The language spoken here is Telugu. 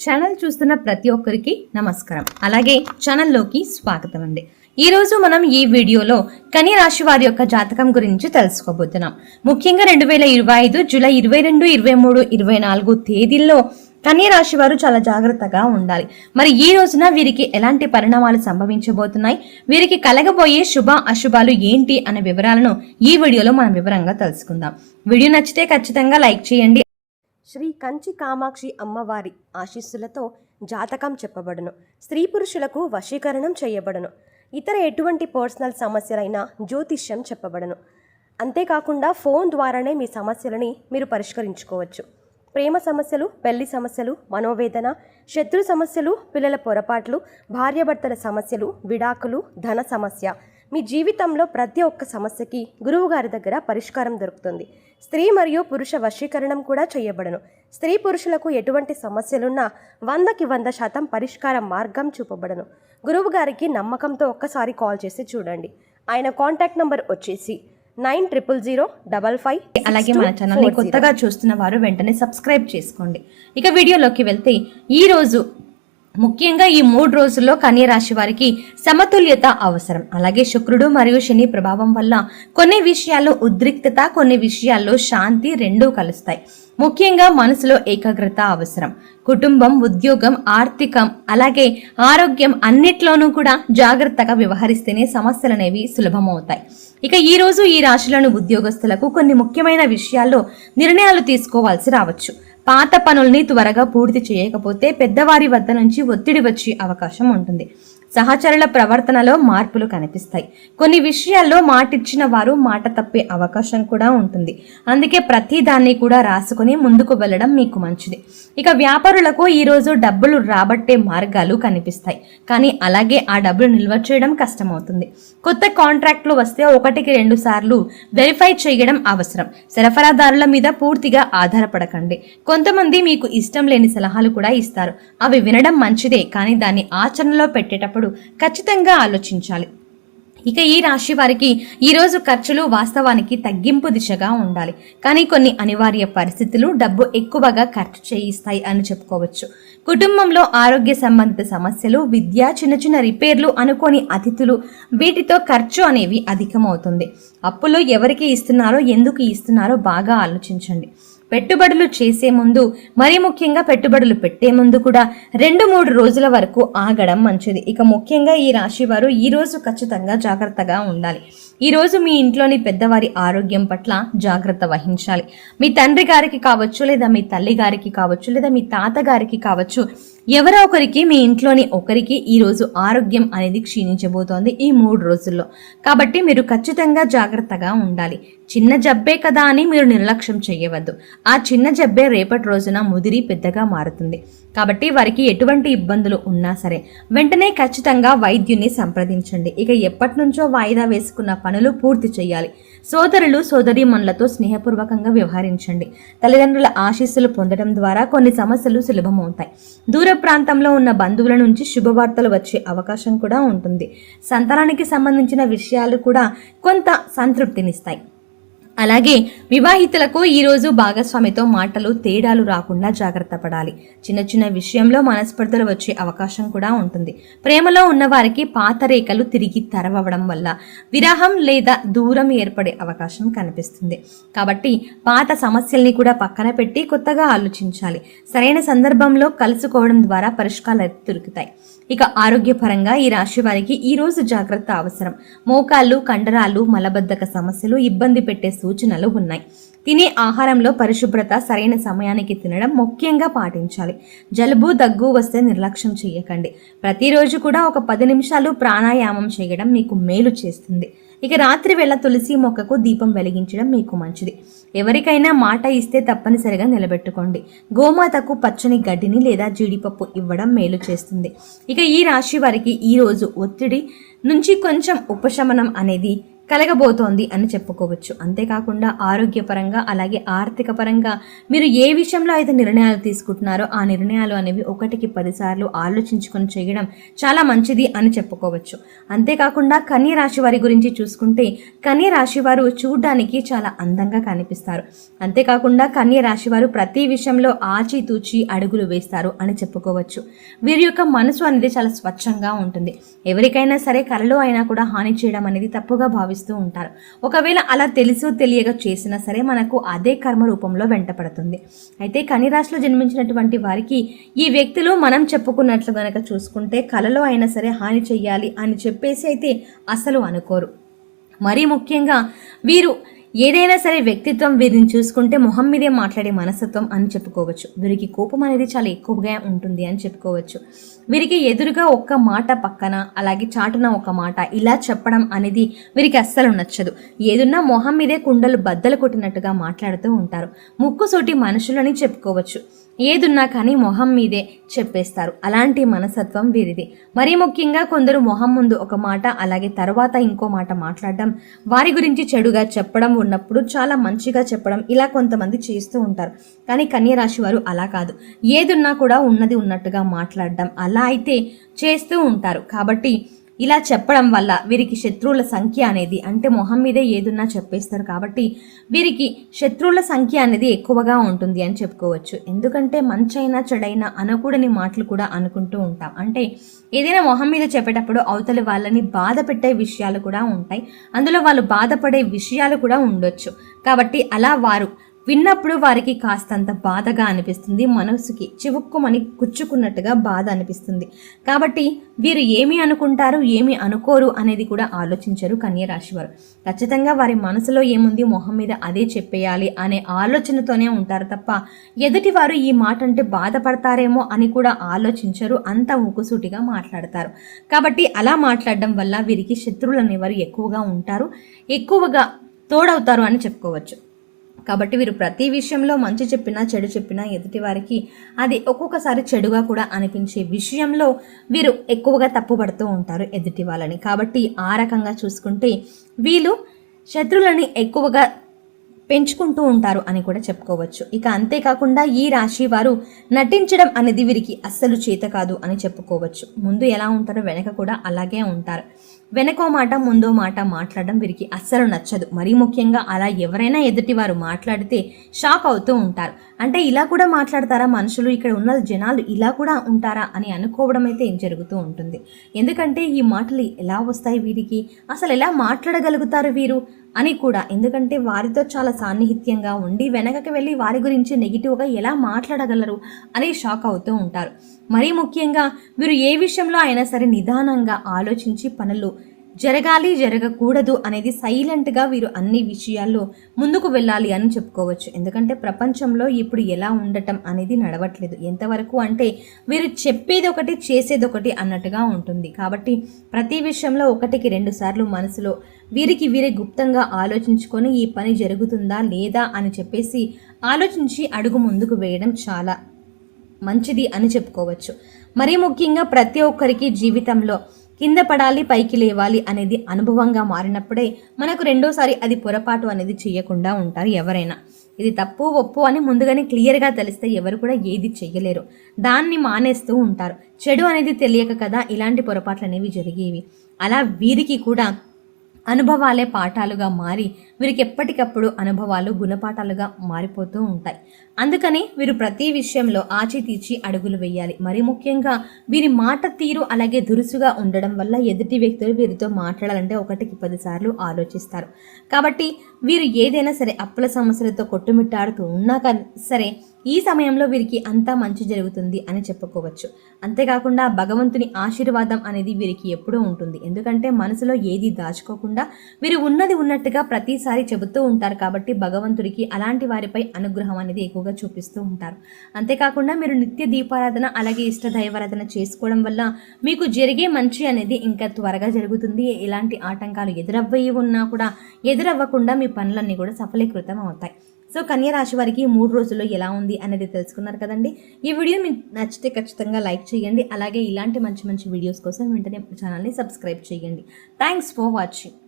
ఛానల్ చూస్తున్న ప్రతి ఒక్కరికి నమస్కారం. అలాగే ఛానల్లోకి స్వాగతం అండి. ఈ రోజు మనం ఈ వీడియోలో కని రాశి వారి యొక్క జాతకం గురించి తెలుసుకోబోతున్నాం. ముఖ్యంగా రెండు వేల ఇరవై ఐదు జూలై ఇరవై రెండు ఇరవై మూడు ఇరవై నాలుగు తేదీల్లో కన్య రాశి వారు చాలా జాగ్రత్తగా ఉండాలి. మరి ఈ రోజున వీరికి ఎలాంటి పరిణామాలు సంభవించబోతున్నాయి? వీరికి కలగబోయే శుభ అశుభాలు ఏంటి? అనే వివరాలను ఈ వీడియోలో మనం వివరంగా తెలుసుకుందాం. వీడియో నచ్చితే ఖచ్చితంగా లైక్ చేయండి. శ్రీ కంచి కామాక్షి అమ్మవారి ఆశీస్సులతో జాతకం చెప్పబడును. స్త్రీ పురుషులకు వశీకరణం చేయబడును. ఇతర ఎటువంటి పర్సనల్ సమస్యలైనా జ్యోతిష్యం చెప్పబడును. అంతేకాకుండా ఫోన్ ద్వారానే మీ సమస్యలని మీరు పరిష్కరించుకోవచ్చు. ప్రేమ సమస్యలు పెళ్ళి సమస్యలు మనోవేదన శత్రు సమస్యలు పిల్లల పొరపాట్లు భార్యాభర్తల సమస్యలు విడాకులు ధన సమస్య మీ జీవితంలో ప్రతి ఒక్క సమస్యకి గురువుగారి దగ్గర పరిష్కారం దొరుకుతుంది. స్త్రీ మరియు పురుష వశీకరణం కూడా చేయబడను. స్త్రీ పురుషులకు ఎటువంటి సమస్యలున్నా వందకి వంద శాతం పరిష్కార మార్గం చూపబడను. గురువు గారికి నమ్మకంతో ఒక్కసారి కాల్ చేసి చూడండి. ఆయన కాంటాక్ట్ నంబర్ వచ్చేసి nine triple zero double five అలాగే మన ఛానల్ని కొత్తగా చూస్తున్న వారు వెంటనే సబ్స్క్రైబ్ చేసుకోండి. ఇక వీడియోలోకి వెళ్తే ఈ రోజు ముఖ్యంగా ఈ మూడు రోజుల్లో కన్యరాశి వారికి సమతుల్యత అవసరం. అలాగే శుక్రుడు మరియు శని ప్రభావం వల్ల కొన్ని విషయాల్లో ఉద్రిక్తత కొన్ని విషయాల్లో శాంతి రెండూ కలుస్తాయి. ముఖ్యంగా మనసులో ఏకాగ్రత అవసరం. కుటుంబం ఉద్యోగం ఆర్థికం అలాగే ఆరోగ్యం అన్నిట్లోనూ కూడా జాగ్రత్తగా వ్యవహరిస్తేనే సమస్యలు అనేవి సులభమవుతాయి. ఇక ఈ రోజు ఈ రాశిలోని ఉద్యోగస్తులకు కొన్ని ముఖ్యమైన విషయాల్లో నిర్ణయాలు తీసుకోవాల్సి రావచ్చు. పాత పనుల్ని త్వరగా పూర్తి చేయకపోతే పెద్దవారి వద్ద నుంచి ఒత్తిడి వచ్చే అవకాశం ఉంటుంది. సహచరుల ప్రవర్తనలో మార్పులు కనిపిస్తాయి. కొన్ని విషయాల్లో మాటిచ్చిన వారు మాట తప్పే అవకాశం కూడా ఉంటుంది. అందుకే ప్రతి దాన్ని కూడా రాసుకుని ముందుకు వెళ్ళడం మీకు మంచిది. ఇక వ్యాపారులకు ఈరోజు డబ్బులు రాబట్టే మార్గాలు కనిపిస్తాయి. కానీ అలాగే ఆ డబ్బులు నిల్వ చేయడం కష్టమవుతుంది. కొత్త కాంట్రాక్ట్లు వస్తే ఒకటికి రెండు సార్లు వెరిఫై చేయడం అవసరం. సరఫరాదారుల మీద పూర్తిగా ఆధారపడకండి. కొంతమంది మీకు ఇష్టం లేని సలహాలు కూడా ఇస్తారు. అవి వినడం మంచిదే కానీ దాన్ని ఆచరణలో పెట్టేటప్పుడు ఖచ్చితంగా ఆలోచించాలి. ఇక ఈ రాశి వారికి ఈరోజు ఖర్చులు వాస్తవానికి తగ్గింపు దిశగా ఉండాలి. కానీ కొన్ని అనివార్య పరిస్థితులు డబ్బు ఎక్కువగా ఖర్చు చేయిస్తాయి అని చెప్పుకోవచ్చు. కుటుంబంలో ఆరోగ్య సంబంధిత సమస్యలు విద్య చిన్న చిన్న రిపేర్లు అనుకోని అతిథులు వీటితో ఖర్చు అనేవి అధికమవుతుంది. అప్పులు ఎవరికి ఇస్తున్నారో ఎందుకు ఇస్తున్నారో బాగా ఆలోచించండి. పెట్టుబడులు చేసే ముందు మరీ ముఖ్యంగా పెట్టుబడులు పెట్టే ముందు కూడా రెండు మూడు రోజుల వరకు ఆగడం మంచిది. ఇక ముఖ్యంగా ఈ రాశి వారు ఈరోజు ఖచ్చితంగా జాగ్రత్తగా ఉండాలి. ఈరోజు మీ ఇంట్లోని పెద్దవారి ఆరోగ్యం పట్ల జాగ్రత్త వహించాలి. మీ తండ్రి గారికి కావచ్చు లేదా మీ తల్లి గారికి కావచ్చు లేదా మీ తాత గారికి కావచ్చు ఎవరో ఒకరికి మీ ఇంట్లోని ఒకరికి ఈ రోజు ఆరోగ్యం అనేది క్షీణించబోతోంది ఈ మూడు రోజుల్లో. కాబట్టి మీరు ఖచ్చితంగా జాగ్రత్తగా ఉండాలి. చిన్న జబ్బే కదా అని మీరు నిర్లక్ష్యం చేయవద్దు. ఆ చిన్న జబ్బే రేపటి రోజున ముదిరి పెద్దగా మారుతుంది. కాబట్టి వారికి ఎటువంటి ఇబ్బందులు ఉన్నా సరే వెంటనే ఖచ్చితంగా వైద్యుని సంప్రదించండి. ఇక ఎప్పటి నుంచో వాయిదా వేసుకున్న పనులు పూర్తి చేయాలి. సోదరులు సోదరీమణులతో స్నేహపూర్వకంగా వ్యవహరించండి. తల్లిదండ్రుల ఆశీస్సులు పొందడం ద్వారా కొన్ని సమస్యలు సులభమవుతాయి. దూర ప్రాంతంలో ఉన్న బంధువుల నుంచి శుభవార్తలు వచ్చే అవకాశం కూడా ఉంటుంది. సంతానానికి సంబంధించిన విషయాలు కూడా కొంత సంతృప్తినిస్తాయి. అలాగే వివాహితులకు ఈరోజు భాగస్వామితో మాటలు తేడాలు రాకుండా జాగ్రత్త పడాలి. చిన్న చిన్న విషయంలో మనస్పర్ధలు వచ్చే అవకాశం కూడా ఉంటుంది. ప్రేమలో ఉన్నవారికి పాత రేఖలు తిరిగి తరవడం వల్ల విరహం లేదా దూరం ఏర్పడే అవకాశం కనిపిస్తుంది. కాబట్టి పాత సమస్యల్ని కూడా పక్కన పెట్టి కొత్తగా ఆలోచించాలి. సరైన సందర్భంలో కలుసుకోవడం ద్వారా పరిష్కారాలు దొరుకుతాయి. ఇక ఆరోగ్యపరంగా ఈ రాశి వారికి ఈ రోజు జాగ్రత్త అవసరం. మోకాళ్ళు కండరాలు మలబద్ధక సమస్యలు ఇబ్బంది పెట్టే సూచనలు ఉన్నాయి. తినే ఆహారంలో పరిశుభ్రత సరైన సమయానికి తినడం ముఖ్యంగా పాటించాలి. జలుబు దగ్గు వస్తే నిర్లక్ష్యం చేయకండి. ప్రతిరోజు కూడా ఒక పది నిమిషాలు ప్రాణాయామం చేయడం మీకు మేలు చేస్తుంది. ఇక రాత్రి వేళ తులసి మొక్కకు దీపం వెలిగించడం మీకు మంచిది. ఎవరికైనా మాట ఇస్తే తప్పనిసరిగా నిలబెట్టుకోండి. గోమాతకు పచ్చని గడ్డిని లేదా జీడిపప్పు ఇవ్వడం మేలు చేస్తుంది. ఇక ఈ రాశి వారికి ఈ రోజు ఒత్తిడి నుంచి కొంచెం ఉపశమనం అనేది కలగబోతోంది అని చెప్పుకోవచ్చు. అంతేకాకుండా ఆరోగ్యపరంగా అలాగే ఆర్థిక పరంగా మీరు ఏ విషయంలో అయితే నిర్ణయాలు తీసుకుంటున్నారో ఆ నిర్ణయాలు అనేవి ఒకటికి పదిసార్లు ఆలోచించుకొని చేయడం చాలా మంచిది అని చెప్పుకోవచ్చు. అంతేకాకుండా కన్య రాశి వారి గురించి చూసుకుంటే కన్య రాశి వారు చూడడానికి చాలా అందంగా కనిపిస్తారు. అంతేకాకుండా కన్య రాశి వారు ప్రతి విషయంలో ఆచితూచి అడుగులు వేస్తారు అని చెప్పుకోవచ్చు. వీరి యొక్క మనసు అనేది చాలా స్వచ్ఛంగా ఉంటుంది. ఎవరికైనా సరే కలలో అయినా కూడా హాని చేయడం అనేది తప్పుగా భావిస్తూ ఉంటారు. ఒకవేళ అలా తెలుసో తెలియక చేసినా సరే మనకు అదే కర్మ రూపంలో వెంటపడుతుంది. అయితే కనిరాశిలో జన్మించినటువంటి వారికి ఈ వ్యక్తులు మనం చెప్పుకున్నట్లు గనక చూసుకుంటే కలలో అయినా సరే హాని చెయ్యాలి అని చెప్పేసి అయితే అసలు అనుకోరు. మరీ ముఖ్యంగా వీరు ఏదైనా సరే వ్యక్తిత్వం వీరిని చూసుకుంటే మొహం మీదే మాట్లాడే మనస్తత్వం అని చెప్పుకోవచ్చు. వీరికి కోపం అనేది చాలా ఎక్కువగా ఉంటుంది అని చెప్పుకోవచ్చు. వీరికి ఎదురుగా ఒక్క మాట పక్కన అలాగే చాటున ఒక మాట ఇలా చెప్పడం అనేది వీరికి అస్సలు నచ్చదు. ఏదున్నా మొహం మీదే కుండలు బద్దలు కొట్టినట్టుగా మాట్లాడుతూ ఉంటారు. ముక్కుసూటి మనుషులని చెప్పుకోవచ్చు. ఏదున్నా కానీ మొహం మీదే చెప్పేస్తారు. అలాంటి మనసత్వం వీరిది. మరీ ముఖ్యంగా కొందరు మొహం ముందు ఒక మాట అలాగే తర్వాత ఇంకో మాట మాట్లాడడం వారి గురించి చెడుగా చెప్పడం ఉన్నప్పుడు చాలా మంచిగా చెప్పడం ఇలా కొంతమంది చేస్తూ ఉంటారు. కానీ కన్యరాశి వారు అలా కాదు. ఏదున్నా కూడా ఉన్నది ఉన్నట్టుగా మాట్లాడడం అలా అయితే చేస్తూ ఉంటారు. కాబట్టి ఇలా చెప్పడం వల్ల వీరికి శత్రువుల సంఖ్య అనేది అంటే మొహం మీదే ఏదున్నా చెప్పేస్తారు కాబట్టి వీరికి శత్రువుల సంఖ్య అనేది ఎక్కువగా ఉంటుంది అని చెప్పుకోవచ్చు. ఎందుకంటే మంచైనా చెడైనా అనకూడని మాటలు కూడా అనుకుంటూ ఉంటాం. అంటే ఏదైనా మొహం మీద చెప్పేటప్పుడు అవతలి వాళ్ళని బాధ పెట్టే విషయాలు కూడా ఉంటాయి. అందులో వాళ్ళు బాధపడే విషయాలు కూడా ఉండొచ్చు. కాబట్టి అలా వారు విన్నప్పుడు వారికి కాస్తంత బాధగా అనిపిస్తుంది మనసుకి చివుక్కుమని గుచ్చుకున్నట్టుగా బాధ అనిపిస్తుంది. కాబట్టి వీరు ఏమి అనుకుంటారు ఏమి అనుకోరు అనేది కూడా ఆలోచించరు కన్యరాశి వారు ఖచ్చితంగా వారి మనసులో ఏముంది మొహం మీద అదే చెప్పేయాలి అనే ఆలోచనతోనే ఉంటారు తప్ప ఎదుటి వారు ఈ మాట అంటే బాధపడతారేమో అని కూడా ఆలోచించరు అంత ఉకుసూటిగా మాట్లాడతారు. కాబట్టి అలా మాట్లాడడం వల్ల వీరికి శత్రువులు అనేవారు ఎక్కువగా ఉంటారు ఎక్కువగా తోడవుతారు అని చెప్పుకోవచ్చు. కాబట్టి వీరు ప్రతి విషయంలో మంచి చెప్పినా చెడు చెప్పినా ఎదుటి వారికి అది ఒక్కొక్కసారి చెడుగా కూడా అనిపించే విషయంలో వీరు ఎక్కువగా తప్పుపడుతూ ఉంటారు ఎదుటి వాళ్ళని. కాబట్టి ఆ రకంగా చూసుకుంటే వీళ్ళు శత్రువులని ఎక్కువగా పెంచుకుంటూ ఉంటారు అని కూడా చెప్పుకోవచ్చు. ఇక అంతేకాకుండా ఈ రాశి వారు నటించడం అనేది వీరికి అస్సలు చేత కాదు అని చెప్పుకోవచ్చు. ముందు ఎలా ఉంటారో వెనక కూడా అలాగే ఉంటారు. వెనకో మాట ముందో మాట మాట్లాడడం వీరికి అస్సలు నచ్చదు. మరీ ముఖ్యంగా అలా ఎవరైనా ఎదుటి వారు మాట్లాడితే షాక్ అవుతూ ఉంటారు. అంటే ఇలా కూడా మాట్లాడతారా మనుషులు? ఇక్కడ ఉన్న జనాలు ఇలా కూడా ఉంటారా అని అనుకోవడం అయితే ఏం జరుగుతూ ఉంటుంది. ఎందుకంటే ఈ మాటలు ఎలా వస్తాయి వీరికి? అసలు ఎలా మాట్లాడగలుగుతారు వీరు? అని కూడా. ఎందుకంటే వారితో చాలా సాన్నిహిత్యంగా ఉండి వెనకకి వెళ్ళి వారి గురించి నెగిటివ్గా ఎలా మాట్లాడగలరు అని షాక్ అవుతూ ఉంటారు. మరీ ముఖ్యంగా వీరు ఏ విషయంలో అయినా సరే నిదానంగా ఆలోచించి పనులు జరగాలి జరగకూడదు అనేది సైలెంట్గా వీరు అన్ని విషయాల్లో ముందుకు వెళ్ళాలి అని చెప్పుకోవచ్చు. ఎందుకంటే ప్రపంచంలో ఇప్పుడు ఎలా ఉండటం అనేది నడవట్లేదు. ఎంతవరకు అంటే వీరు చెప్పేది ఒకటి చేసేది ఒకటి అన్నట్టుగా ఉంటుంది. కాబట్టి ప్రతి విషయంలో ఒకటికి రెండు సార్లు మనసులో వీరికి వీరే గుప్తంగా ఆలోచించుకొని ఈ పని జరుగుతుందా లేదా అని చెప్పేసి ఆలోచించి అడుగు ముందుకు వేయడం చాలా మంచిది అని చెప్పుకోవచ్చు. మరీ ముఖ్యంగా ప్రతి ఒక్కరికి జీవితంలో కింద పడాలి పైకి లేవాలి అనేది అనుభవంగా మారినప్పుడే మనకు రెండోసారి అది పొరపాటు అనేది చేయకుండా ఉంటారు ఎవరైనా. ఇది తప్పు ఒప్పు అని ముందుగానే క్లియర్గా తెలిస్తే ఎవరు కూడా ఏది చెయ్యలేరు. దాన్ని మానేస్తూ ఉంటారు. చెడు అనేది తెలియక కదా ఇలాంటి పొరపాట్లు అనేవి జరిగేవి. అలా వీరికి కూడా అనుభవాలే పాఠాలుగా మారి వీరికి ఎప్పటికప్పుడు అనుభవాలు గుణపాఠాలుగా మారిపోతూ ఉంటాయి. అందుకని వీరు ప్రతి విషయంలో ఆచితీచి అడుగులు వేయాలి. మరి ముఖ్యంగా వీరి మాట తీరు అలాగే దురుసుగా ఉండడం వల్ల ఎదుటి వ్యక్తులు వీరితో మాట్లాడాలంటే ఒకటికి పదిసార్లు ఆలోచిస్తారు. కాబట్టి వీరు ఏదైనా సరే అప్పుల సమస్యలతో కొట్టుమిట్టాడుతూ ఉన్నా కానీ సరే ఈ సమయంలో వీరికి అంతా మంచి జరుగుతుంది అని చెప్పుకోవచ్చు. అంతేకాకుండా భగవంతుని ఆశీర్వాదం అనేది వీరికి ఎప్పుడూ ఉంటుంది. ఎందుకంటే మనసులో ఏది దాచుకోకుండా వీరు ఉన్నది ఉన్నట్టుగా ప్రతిసారి చెబుతూ ఉంటారు కాబట్టి భగవంతుడికి అలాంటి వారిపై అనుగ్రహం అనేది ఎక్కువగా చూపిస్తూ ఉంటారు. అంతేకాకుండా మీరు నిత్య దీపారాధన అలాగే ఇష్ట దైవారాధన చేసుకోవడం వల్ల మీకు జరిగే మంచి అనేది ఇంకా త్వరగా జరుగుతుంది. ఎలాంటి ఆటంకాలు ఎదురవ్వయి ఉన్నా కూడా ఎదురవ్వకుండా మీ పనులన్నీ కూడా సఫలీకృతం అవుతాయి. సో కన్యా రాశి వారికి మూడు రోజుల్లో ఎలా ఉంది అనేది తెలుసుకున్నారు కదండి. ఈ వీడియో మీకు నచ్చితే ఖచ్చితంగా లైక్ చేయండి. అలాగే ఇలాంటి మంచి మంచి వీడియోస్ కోసం వెంటనే ఛానల్ని సబ్స్క్రైబ్ చేయండి. Thanks for watching